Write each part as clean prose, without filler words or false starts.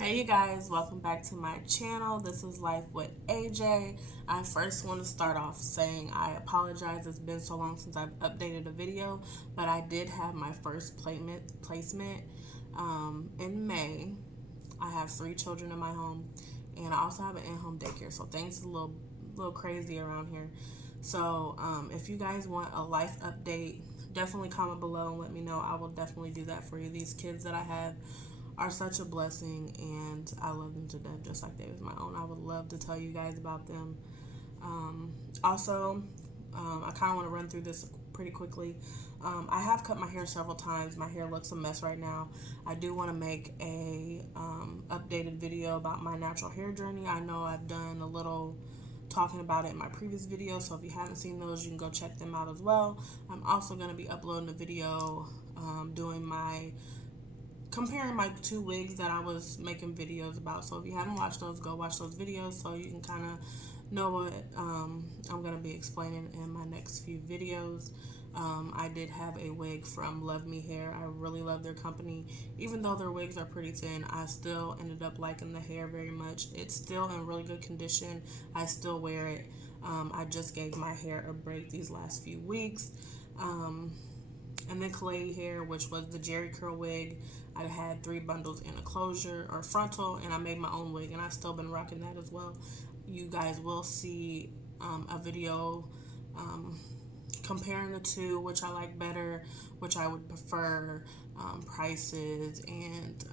Hey you guys, welcome back to my channel. This is Life with AJ. I first want to start off saying I apologize. It's been so long since I've updated a video, but I did have my first placement in May. I have 3 children in my home, and I also have an in-home daycare, so things are a little crazy around here. So if you guys want a life update, definitely comment below and let me know. I will definitely do that for you. These kids that I have are such a blessing, and I love them to death just like they was my own. I would love to tell you guys about them. I kind of want to run through this pretty quickly. I have cut my hair several times. My hair looks a mess right now. I do want to make a updated video about my natural hair journey. I know I've done a little talking about it in my previous video, so if you haven't seen those, you can go check them out as well. I'm also going to be uploading a video comparing my 2 wigs that I was making videos about. So if you haven't watched those, go watch those videos so you can kind of know what I'm going to be explaining in my next few videos. I did have a wig from Luvme hair. I really love their company. Even though their wigs are pretty thin, I still ended up liking the hair very much. It's still in really good condition. I still wear it. I just gave my hair a break these last few weeks. And then Clay hair, which was the Jerry curl wig. I had 3 bundles in a closure or frontal, and I made my own wig, and I've still been rocking that as well. You guys will see a video comparing the 2, which I like better, which I would prefer, prices, and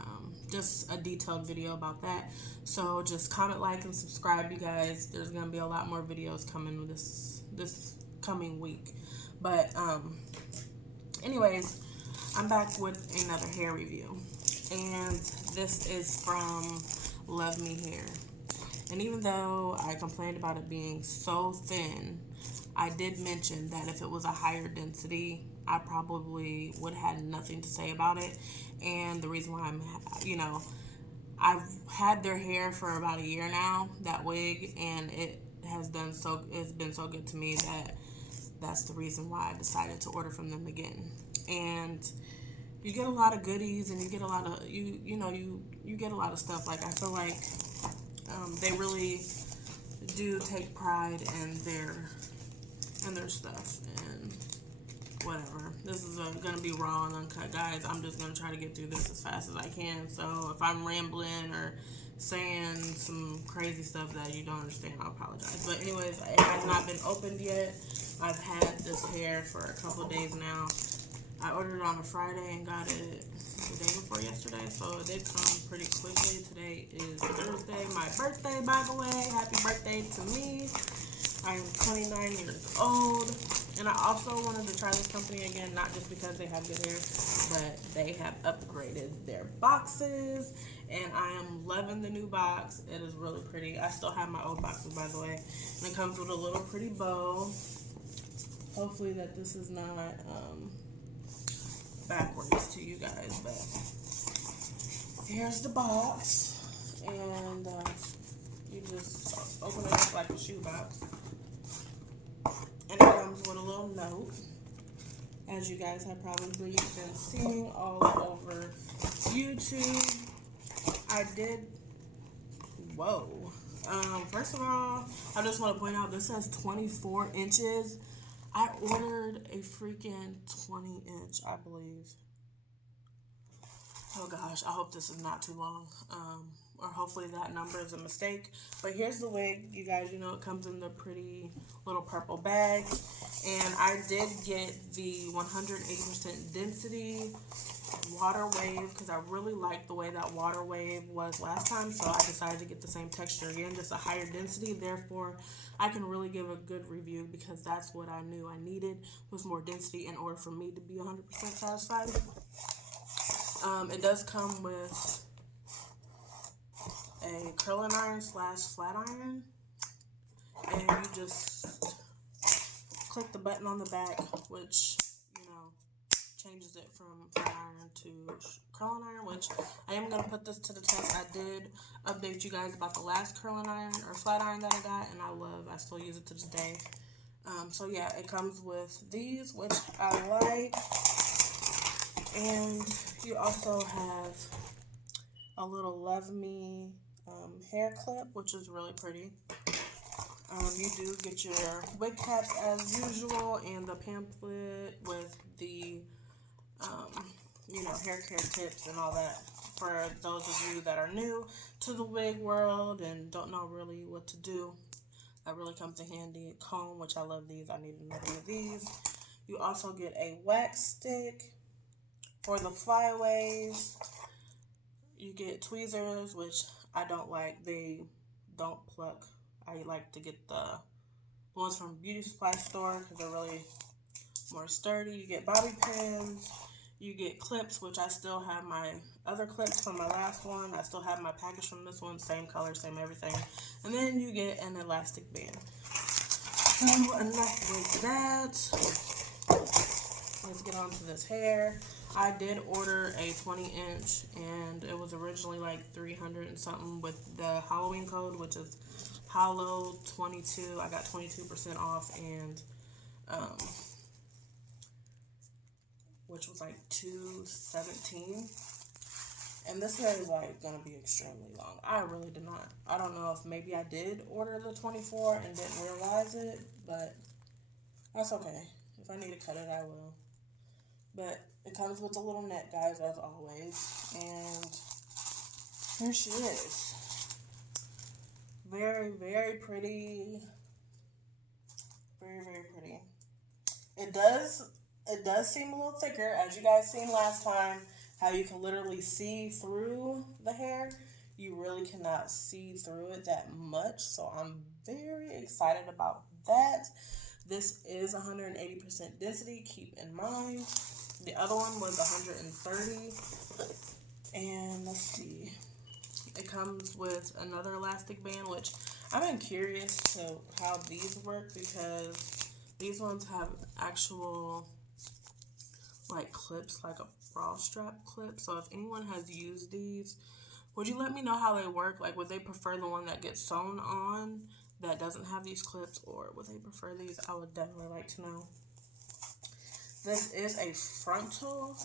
just a detailed video about that. So just comment, like, and subscribe, you guys. There's gonna be a lot more videos coming this coming week. But anyways, I'm back with another hair review, and this is from Luvme Hair. And even though I complained about it being so thin, I did mention that if it was a higher density, I probably would have had nothing to say about it. And the reason why I've had their hair for about a year now, that wig, and it's been so good to me that that's the reason why I decided to order from them again. And you get a lot of goodies, and you get a lot of you get a lot of stuff. Like, I feel like they really do take pride in their stuff. And whatever, this is gonna be raw and uncut, guys. I'm just gonna try to get through this as fast as I can. So if I'm rambling or saying some crazy stuff that you don't understand, I apologize. But anyways, it has not been opened yet. I've had this hair for a couple of days now. I ordered it on a Friday and got it the day before yesterday, so it did come pretty quickly. Today is Thursday, my birthday, by the way. Happy birthday to me. I am 29 years old, and I also wanted to try this company again, not just because they have good hair, but they have upgraded their boxes, and I am loving the new box. It is really pretty. I still have my old boxes, by the way, and it comes with a little pretty bow. Hopefully that this is not backwards to you guys, but here's the box, and you just open it up like a shoebox, and it comes with a little note, as you guys have probably been seeing all over YouTube. First of all, I just want to point out this says 24 inches. I ordered a freaking 20-inch, I believe. Oh gosh, I hope this is not too long. Or hopefully that number is a mistake. But here's the wig, you guys. You know, it comes in the pretty little purple bag. And I did get the 180% density water wave because I really liked the way that water wave was last time. So I decided to get the same texture again, just a higher density. Therefore, I can really give a good review because that's what I knew I needed, was more density in order for me to be 100% satisfied. It does come with a curling iron / flat iron, and you just click the button on the back, which changes it from flat iron to curling iron, which I am going to put this to the test. I did update you guys about the last curling iron or flat iron that I got, and I still use it to this day. So yeah, it comes with these, which I like. And you also have a little Luvme hair clip, which is really pretty. You do get your wig caps as usual, and the pamphlet with the, hair care tips and all that. For those of you that are new to the wig world and don't know really what to do, that really comes in handy. A comb, which I love these. I need another of these. You also get a wax stick for the flyaways. You get tweezers, which I don't like. They don't pluck. I like to get the ones from beauty supply store because they're really more sturdy. You get bobby pins. You get clips, which I still have my other clips from my last one. I still have my package from this one, same color, same everything. And then you get an elastic band. So enough with that. Let's get on to this hair. I did order a 20-inch, and it was originally like 300 and something with the Halloween code, which is Hollow 22. I got 22% off, and which was like $217. And this hair is like gonna be extremely long. I really did not. I don't know if maybe I did order the 24 and didn't realize it, but that's okay. If I need to cut it, I will. But it comes with a little net, guys, as always. And here she is. Very, very pretty. Very, very pretty. It does seem a little thicker, as you guys seen last time, how you can literally see through the hair. You really cannot see through it that much, so I'm very excited about that. This is 180% density, keep in mind. The other one was 130, and let's see. It comes with another elastic band, which I've been curious to how these work because these ones have actual like clips, like a bra strap clip. So if anyone has used these, would you let me know how they work? Like, would they prefer the one that gets sewn on that doesn't have these clips, or would they prefer these? I would definitely like to know. This is a frontal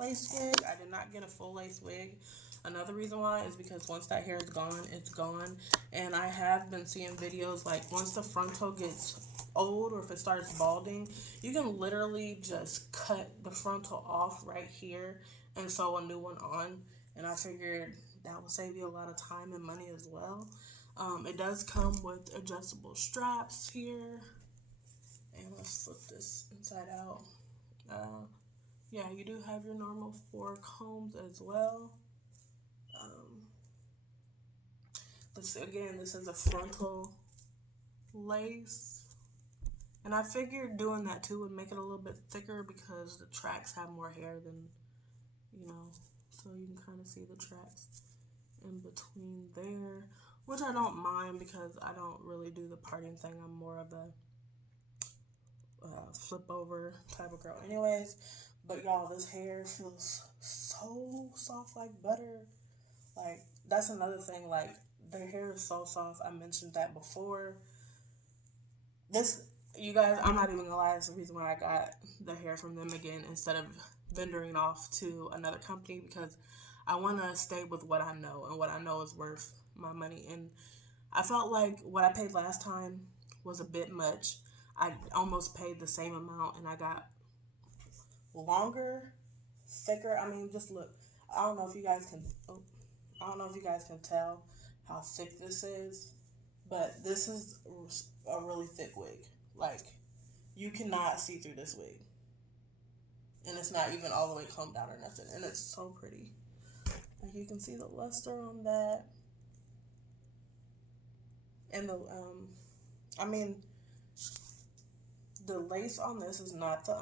lace wig. I did not get a full lace wig. Another reason why is because once that hair is gone, it's gone. And I have been seeing videos like once the frontal gets old or if it starts balding, you can literally just cut the frontal off right here and sew a new one on. And I figured that would save you a lot of time and money as well. It does come with adjustable straps here. And let's flip this inside out. Yeah, you do have your normal 4 combs as well. This is a frontal lace. And I figured doing that too would make it a little bit thicker because the tracks have more hair than, so you can kind of see the tracks in between there, which I don't mind because I don't really do the parting thing. I'm more of a flip over type of girl anyways. But y'all, this hair feels so soft like butter. Like, that's another thing. Like, their hair is so soft. I mentioned that before. This, you guys, I'm not even gonna lie, that's the reason why I got the hair from them again instead of vendoring off to another company, because I want to stay with what I know, and what I know is worth my money. And I felt like what I paid last time was a bit much. I almost paid the same amount, and I got longer, thicker. I mean, just look. I don't know if you guys can tell how thick this is, but this is a really thick wig. Like, you cannot see through this wig, and it's not even all the way combed out or nothing, and it's so pretty. Like, you can see the luster on that, and the lace on this is not the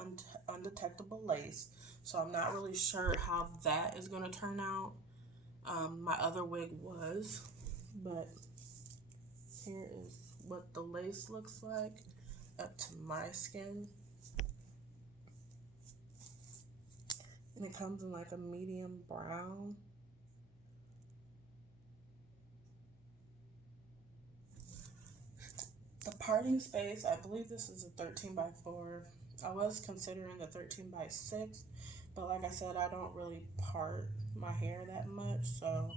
undetectable lace, so I'm not really sure how that is going to turn out. My other wig was, but here is what the lace looks like up to my skin. And it comes in like a medium brown. The parting space, I believe this is a 13x4. I was considering the 13x6, but like I said, I don't really part my hair that much, so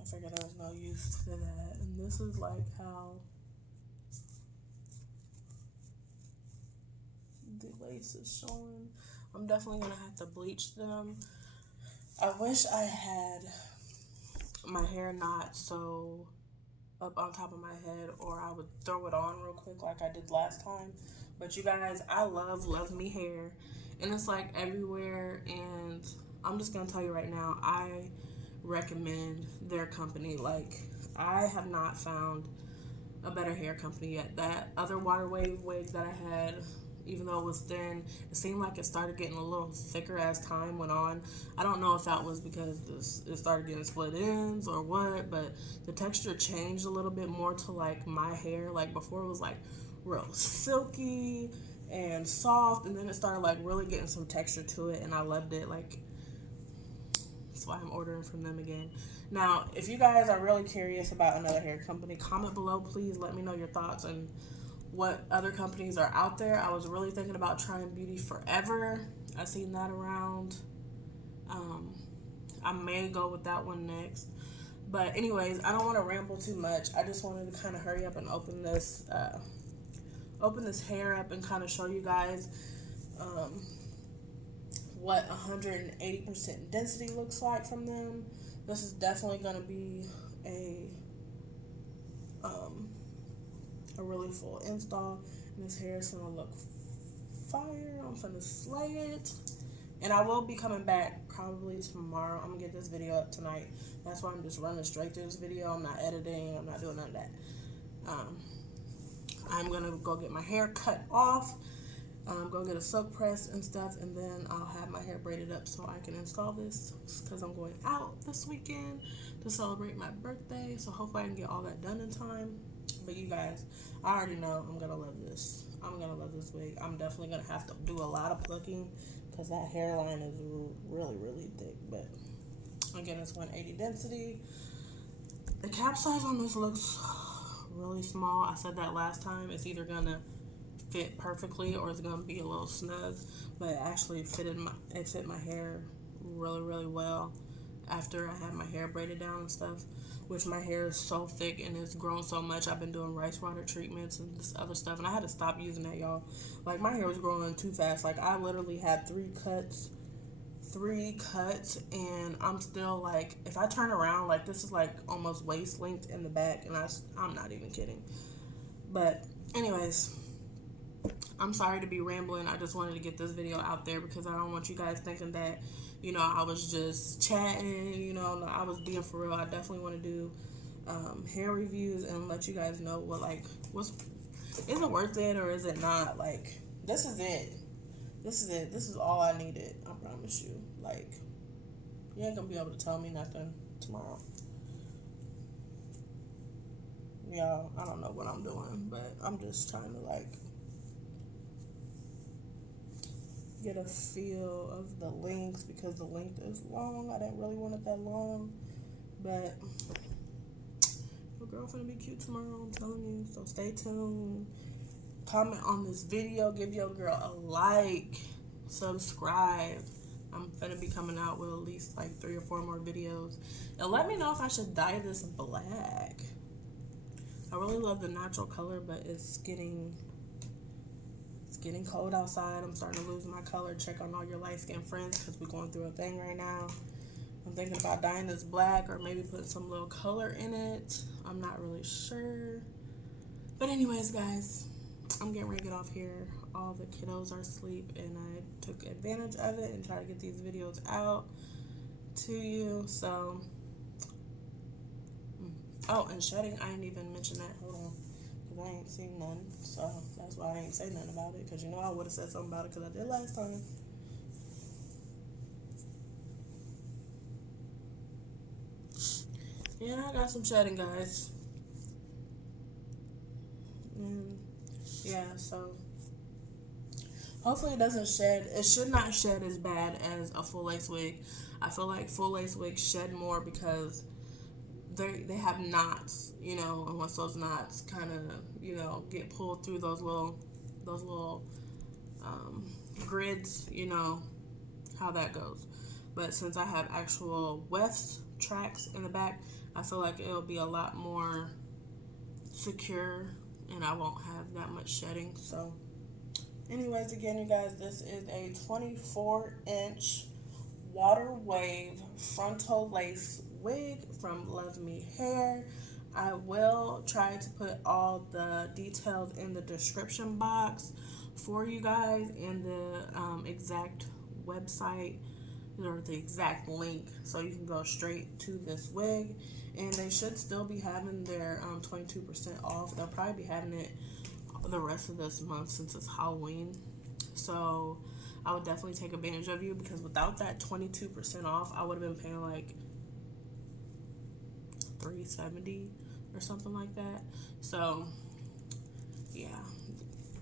I figured there was no use to that. And this is like how the lace is showing. I'm definitely gonna have to bleach them. I wish I had my hair not so up on top of my head, or I would throw it on real quick like I did last time. But you guys, I love Luvme hair, and it's like everywhere. And I'm just gonna tell you right now, I recommend their company. Like, I have not found a better hair company yet. That other water wave wig that I had, even though it was thin, it seemed like it started getting a little thicker as time went on. I don't know if that was because it started getting split ends or what, but the texture changed a little bit more to like my hair. Like before it was like real silky and soft, and then it started like really getting some texture to it, and I loved it. Like, that's why I'm ordering from them again. Now, if you guys are really curious about another hair company, comment below, please. Let me know your thoughts and what other companies are out there. I was really thinking about trying Beauty Forever. I seen that around. I may go with that one next. But anyways, I don't want to ramble too much. I just wanted to kind of hurry up and open this hair up and kind of show you guys what 180% density looks like from them. This is definitely going to be a really full install, and this hair is gonna look fire. I'm gonna slay it, and I will be coming back probably tomorrow. I'm gonna get this video up tonight. That's why I'm just running straight through this video. I'm not editing, I'm not doing none of that. I'm gonna go get my hair cut off, go get a silk press and stuff, and then I'll have my hair braided up so I can install this, because I'm going out this weekend to celebrate my birthday. So hopefully I can get all that done in time. But you guys, I already know I'm gonna love this. I'm gonna love this wig. I'm definitely gonna have to do a lot of plucking because that hairline is really, really thick. But again, it's 180 density. The cap size on this looks really small. I said that last time. It's either gonna fit perfectly or it's gonna be a little snug. But it actually fit my hair really, really well after I had my hair braided down and stuff, which my hair is so thick and it's grown so much. I've been doing rice water treatments and this other stuff, and I had to stop using that, y'all. Like, my hair was growing too fast. Like, I literally had three cuts, and I'm still like, if I turn around, like, this is like almost waist length in the back, and I'm not even kidding. But anyways, I'm sorry to be rambling. I just wanted to get this video out there because I don't want you guys thinking that, you know, I was just chatting. You know, no, I was being for real. I definitely want to do hair reviews and let you guys know what, like, is it worth it or is it not? Like, this is it. This is all I needed. I promise you. Like, you ain't gonna be able to tell me nothing tomorrow. Y'all, I don't know what I'm doing, but I'm just trying to, like, get a feel of the length, because the length is long. I didn't really want it that long, but your girl finna be cute tomorrow, I'm telling you. So stay tuned. Comment on this video, give your girl a like, subscribe. I'm finna be coming out with at least like 3 or 4 more videos, and let me know if I should dye this black. I really love the natural color, but it's getting cold outside. I'm starting to lose my color. Check on all your light-skinned friends because we're going through a thing right now. I'm thinking about dyeing this black or maybe putting some little color in it. I'm not really sure. But anyways, guys, I'm getting ready to get off here. All the kiddos are asleep, and I took advantage of it and tried to get these videos out to you. So, oh, and shedding, I didn't even mention that. Hold on. I ain't seen none, so that's why I ain't say nothing about it, because you know I would have said something about it because I did last time. Yeah, I got some shedding, guys. Yeah, so hopefully it doesn't shed. It should not shed as bad as a full lace wig. I feel like full lace wigs shed more because they have knots, you know, and once those knots kind of, you know, get pulled through those little grids, you know how that goes. But since I have actual weft tracks in the back, I feel like it'll be a lot more secure and I won't have that much shedding. So anyways, again, you guys, this is a 24-inch water wave frontal lace wig from Luvme Hair. I will try to put all the details in the description box for you guys, and the exact website or the exact link, so you can go straight to this wig. And they should still be having their 22% off. They'll probably be having it the rest of this month since it's Halloween. So I would definitely take advantage of you, because without that 22% off, I would have been paying like $370 or something like that. So yeah,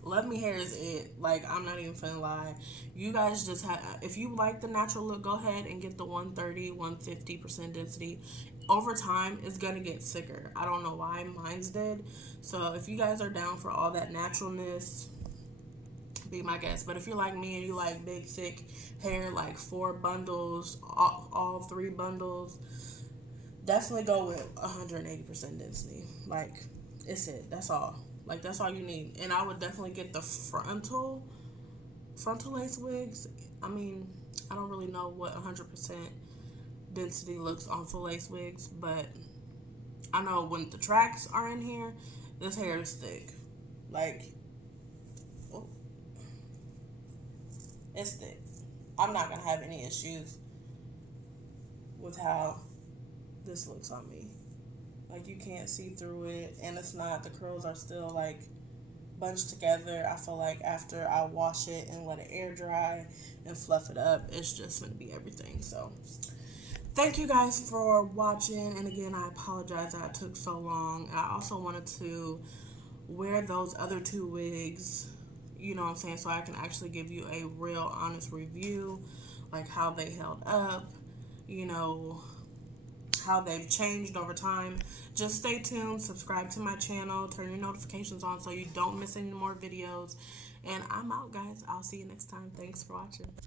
Luvme Hair is it. Like, I'm not even finna lie. You guys just have, if you like the natural look, go ahead and get the 130, 150% density. Over time, it's gonna get thicker. I don't know why, mine's did. So if you guys are down for all that naturalness, be my guest. But if you're like me and you like big, thick hair, like 4 bundles, all 3 bundles, definitely go with 180% density. Like, it's it. That's all. Like, that's all you need. And I would definitely get the frontal lace wigs. I mean, I don't really know what 100% density looks on full lace wigs, but I know when the tracks are in here, this hair is thick. Like, oh, it's thick. I'm not gonna have any issues with how this looks on me. Like, you can't see through it, and it's not, the curls are still like bunched together. I feel like after I wash it and let it air dry and fluff it up, it's just gonna be everything. So thank you guys for watching, and again, I apologize that it took so long. I also wanted to wear those other 2 wigs, you know what I'm saying, so I can actually give you a real honest review, like how they held up, you know, how they've changed over time. Just stay tuned, subscribe to my channel, turn your notifications on so you don't miss any more videos, and I'm out, guys. I'll see you next time. Thanks for watching.